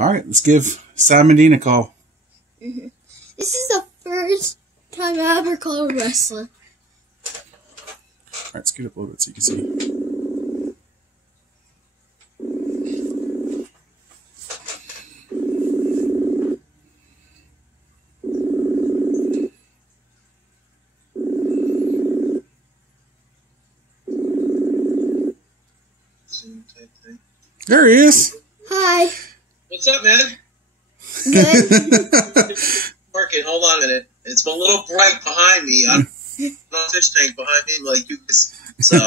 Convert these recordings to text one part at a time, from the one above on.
All right, let's give Simon Dean a call. Mm-hmm. This is the first time I ever called a wrestler. All right, scoot up a little bit so you can see. There he is. Hi. What's up, man? Good. Working. Hold on a minute. It's a little bright behind me. I'm on a fish tank behind me like you guys. So.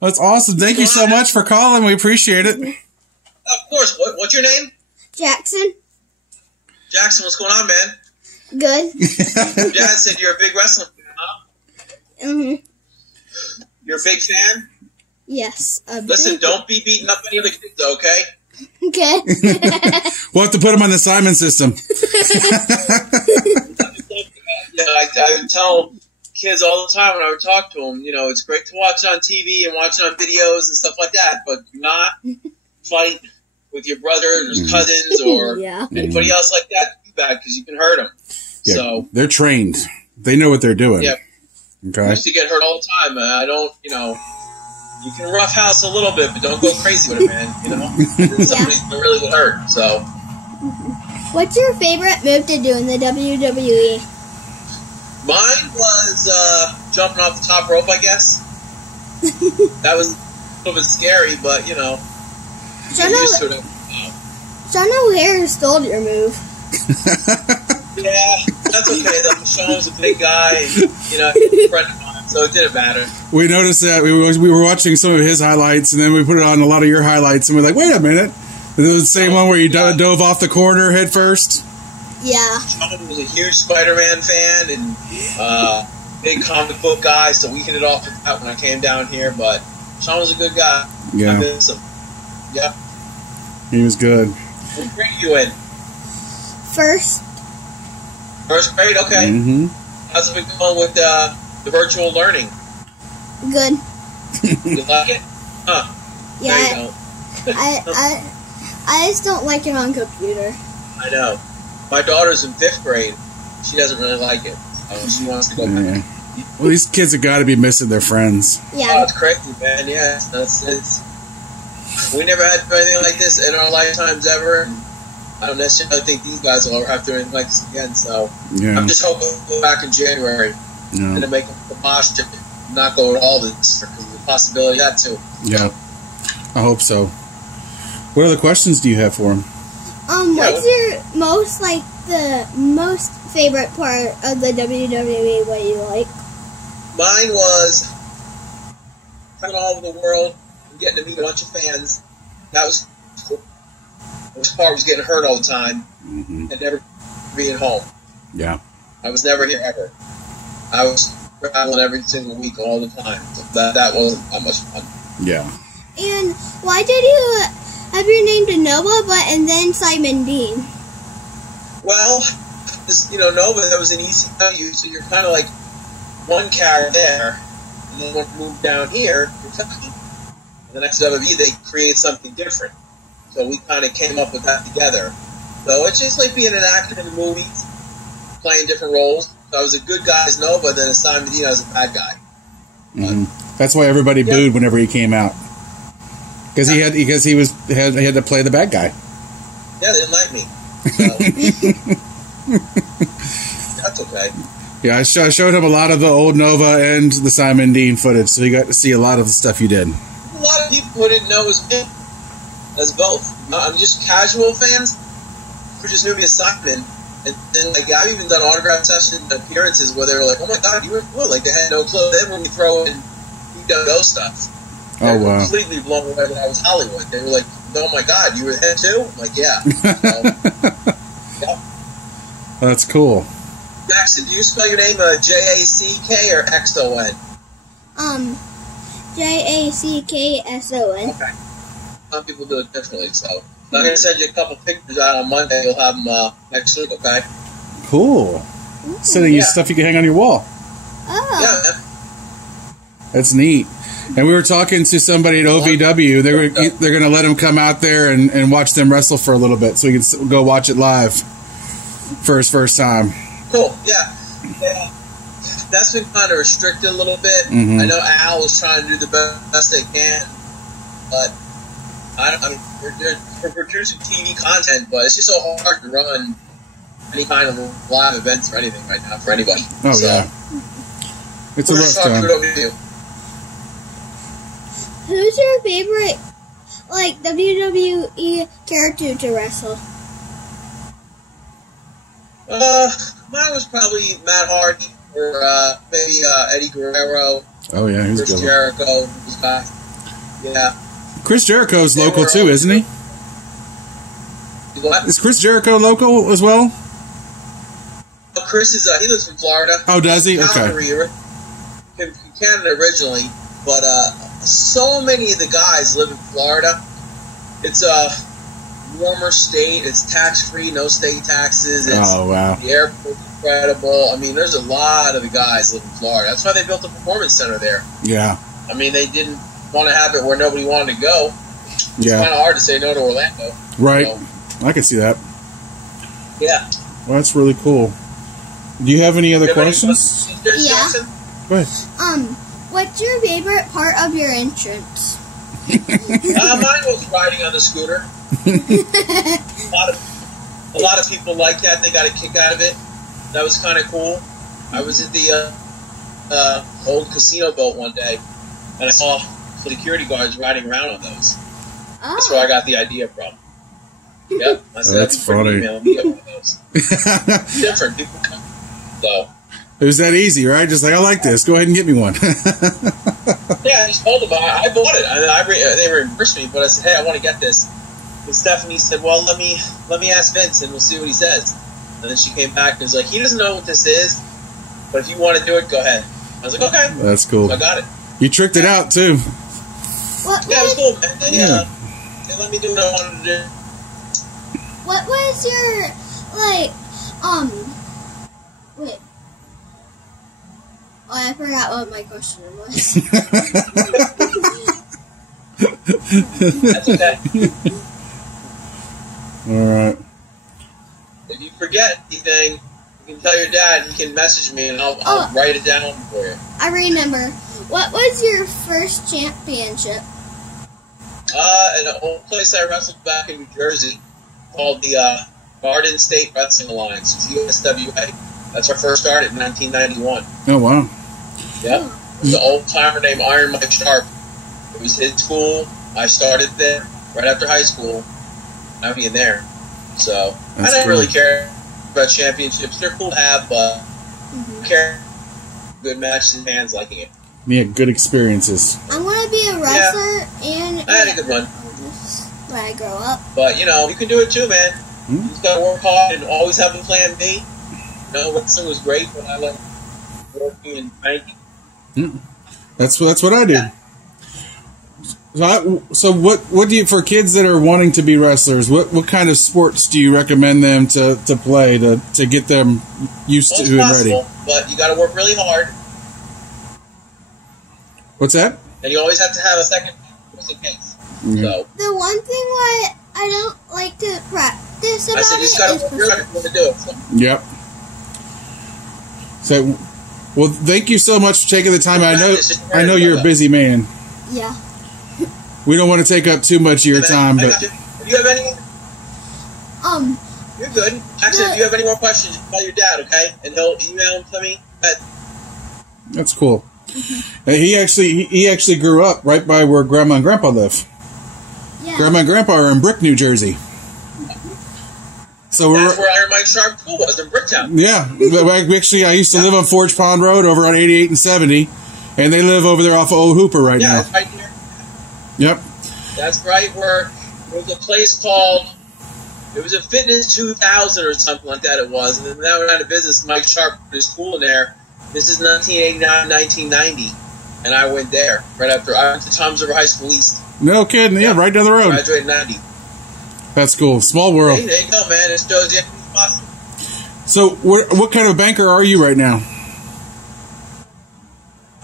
That's awesome. Thank you so much for calling. We appreciate it. Of course. What's your name? Jackson. Jackson, what's going on, man? Good. Your dad said you're a big wrestling fan, huh? Mm-hmm. You're a big fan? Yes. Listen, don't be beating up any of the kids, okay? Okay. We'll have to put him on the Simon system. I tell kids all the time when I would talk to them, it's great to watch on TV and watch on videos and stuff like that, but do not fight with your brothers or cousins or anybody else like that. Too bad, because you can hurt them. Yeah, so they're trained. They know what they're doing. Yeah. Okay. I used to get hurt all the time. I don't, you can roughhouse a little bit, but don't go crazy with it, man. Somebody's really get hurt. So. What's your favorite move to do in the WWE? Mine was jumping off the top rope, I guess. That was a little bit scary, but Shawn O'Haire stole your move. Yeah, that's okay though. Shawn was a big guy, and, he's a friend of mine, so it didn't matter. We noticed that we were watching some of his highlights, and then we put it on a lot of your highlights, and we're like, wait a minute. It was the same one where you dove off the corner head first? Yeah. Shawn was a huge Spider-Man fan and big comic book guy, so we hit it off with that when I came down here, but Shawn was a good guy. Yeah. I miss him. Yeah. He was good. What grade are you in? First grade? Okay. Mm-hmm. How's it been going with the virtual learning? Good. You like it? Huh. Yeah. There you go. I just don't like it on computer. I know. My daughter's in 5th grade. She doesn't really like it. She wants to go back. Well, these kids have got to be missing their friends. Yeah. Oh, it's crazy, man. Yeah. We never had anything like this in our lifetimes ever. I don't necessarily think these guys will ever have to do anything like this again. So I'm just hoping we'll go back in January and to make the mosh to not go at all this because there's a possibility of that too. Yeah. I hope so. What other questions do you have for him? What's your the most favorite part of the WWE? What you like? Mine was coming all over the world and getting to meet a bunch of fans. That was cool. The worst part was getting hurt all the time and never being home. Yeah. I was never here ever. I was traveling every single week all the time. So that wasn't that much fun. Yeah. And why did you have your name to Nova, and then Simon Dean? Well, Nova, that was an ECW, so you're kind of like one character there, and then when you move down here, Kentucky, the next WWE, they create something different. So we kind of came up with that together. So it's just like being an actor in the movies, playing different roles. So I was a good guy as Nova, then as Simon Dean, I was a bad guy. That's why everybody booed whenever he came out. Because he had to play the bad guy. Yeah, they didn't like me. So. That's okay. Yeah, I showed him a lot of the old Nova and the Simon Dean footage, so he got to see a lot of the stuff you did. A lot of people who didn't know it was me as both. I'm just casual fans who just knew me as Simon. And then, I've even done autograph session appearances where they were like, "Oh my God, you were cool!" Like they had no clue. Then when we throw in those stuff. Oh, wow. Completely blown away that I was Hollywood. They were like, "Oh my God, you were there too?" I'm like, yeah. So, yeah. That's cool. Jackson, do you spell your name J-A-C-K or X-O-N? J-A-C-K-S-O-N. Okay. Some people do it differently, so I'm going to send you a couple pictures out on Monday. You'll have them next week, okay? Cool. Sending you stuff you can hang on your wall. Oh. Yeah, man. That's neat. And we were talking to somebody at OVW. They're going to let him come out there and watch them wrestle for a little bit, so he can go watch it live for his first time. Cool. Yeah. That's been kind of restricted a little bit. Mm-hmm. I know Al was trying to do the best they can, but we're producing TV content, but it's just so hard to run any kind of live events or anything right now for anybody. Oh, so, yeah. It's a rough time. Who's your favorite, like, WWE character to wrestle? Mine was probably Matt Hardy or maybe Eddie Guerrero. Oh yeah, he's Chris good. Jericho. Yeah. Chris Jericho's local too, isn't he? What? Is Chris Jericho local as well? Chris is he lives in Florida. Oh, does he? Okay. From Canada originally, but so many of the guys live in Florida. It's a warmer state. It's tax-free, no state taxes. Oh, wow. The airport's incredible. I mean, there's a lot of the guys live in Florida. That's why they built the performance center there. Yeah. I mean, they didn't want to have it where nobody wanted to go. It's kind of hard to say no to Orlando. Right. So, I can see that. Yeah. Well, that's really cool. Do you have any other questions? Yeah. Go ahead. What's your favorite part of your entrance? Mine was riding on the scooter. A lot of people like that. They got a kick out of it. That was kind of cool. I was at the old casino boat one day, and I saw security guards riding around on those. Oh. That's where I got the idea from. Yep. I said, that's funny. Email me one of those. Different people come. So. It was that easy, right? Just like, I like this. Go ahead and get me one. Yeah, I just told them. I bought it. They reimbursed me, but I said, hey, I want to get this. And Stephanie said, well, let me ask Vince, and we'll see what he says. And then she came back and was like, he doesn't know what this is, but if you want to do it, go ahead. I was like, okay. That's cool. So I got it. You tricked it out, too. Yeah, it was cool, man. They let me do what I wanted to do. What was your, wait. Oh, I forgot what my question was. That's okay. Alright. If you forget anything, you can tell your dad, he can message me, and I'll write it down for you. I remember. What was your first championship? In an old place I wrestled back in New Jersey called the Garden State Wrestling Alliance. It's USWA. That's our first start in 1991. Oh, wow. Yep. There's an old timer named Iron Mike Sharp. It was his school. I started there right after high school. I'm being there. So, I don't really care about championships. They're cool to have, but I care good matches and fans liking it. Yeah, good experiences. I want to be a wrestler, and I had a good run when I grow up. But you can do it too, man. You just gotta work hard and always have a plan B. Wrestling was great, but I like working and banking. That's what I did. So what do you, for kids that are wanting to be wrestlers, what kind of sports do you recommend them to play to get them used to and ready? But you got to work really hard. What's that? And you always have to have a second just in case. Mm-hmm. So the one thing why I don't like to practice about you just got to work hard to do it. So. Yep. So, well, thank you so much for taking the time. I know you're a busy man. Yeah. We don't want to take up too much of your time, but do you have any? You're good. Actually, if you have any more questions, call your dad, okay? And he'll email them to me. That's cool. He actually grew up right by where Grandma and Grandpa live. Yeah. Grandma and Grandpa are in Brick, New Jersey. So that's where Iron Mike Sharp School was, in Bricktown. Yeah. Actually, I used to live on Forge Pond Road over on 88 and 70, and they live over there off of Old Hooper now. Yeah, that's right here. Yep. That's right where there was a place called, it was a Fitness 2000 or something like that it was, and then that went out of business. Mike Sharp put his school in there. This is 1989, 1990, and I went there right after. I went to Toms River High School East. No kidding, yeah, right down the road. Graduated in 90. That's cool. Small world. Hey, there you go, man. It shows you it's possible. So, what kind of banker are you right now?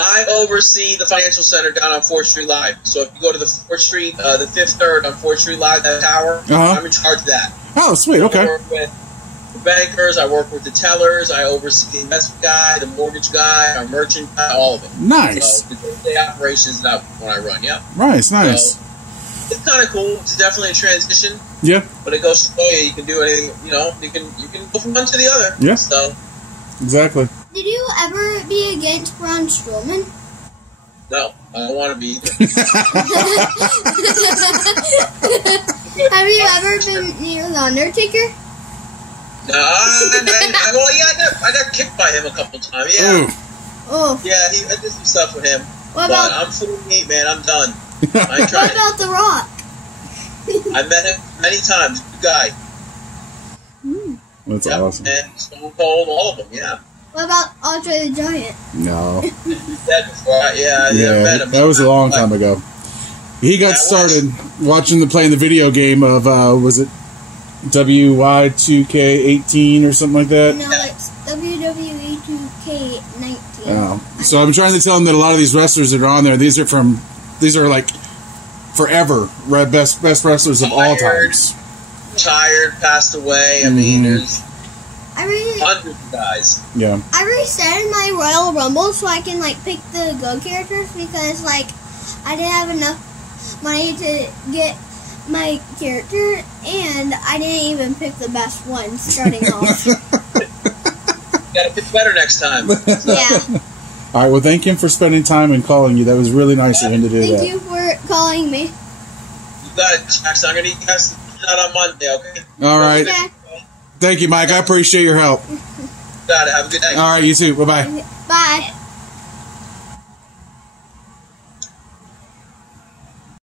I oversee the financial center down on 4th Street Live. So if you go to the 4th Street, the 5th Third on 4th Street Live, that tower, I'm in charge of that. Oh, sweet. Okay. I work with the bankers. I work with the tellers. I oversee the investment guy, the mortgage guy, our merchant guy, all of it. Nice. So the day-to-day operations is not when I run. Yeah. Nice. So, it's kind of cool. It's definitely a transition. Yeah. But it goes to show you can do anything. You know, you can go from one to the other. Yeah. So. Exactly. Did you ever be against Braun Strowman? No, I don't want to be either. Have you ever been near The Undertaker? No, I got kicked by him a couple times. Yeah. Ooh. Oh. Yeah, I did some stuff with him. What about? I'm 48, man. I'm done. What about The Rock? I met him many times. Good guy. That's awesome. And Stone Cold, all of them. Yeah. What about Andre the Giant? No. That before, yeah, met him. That was a long time ago. He got started playing the video game of was it WY 2K18 or something like that? No, it's WWE 2K19. Oh. So I'm trying to tell him that a lot of these wrestlers that are on there, these are like forever best wrestlers of all times. Retired, passed away. I mean, there's hundreds of guys. Yeah. I resetted my Royal Rumble so I can pick the Go characters because I didn't have enough money to get my character and I didn't even pick the best one starting off. Gotta pick better next time. So. Yeah. All right. Well, thank him for spending time and calling you. That was really nice of him to do that. Thank you for calling me. You got it, Jax. I'm gonna need you guys to out on Monday, okay? All right. Okay. Thank you, Mike. I appreciate your help. Got it. Have a good day. All right, you too. Bye-bye. Bye.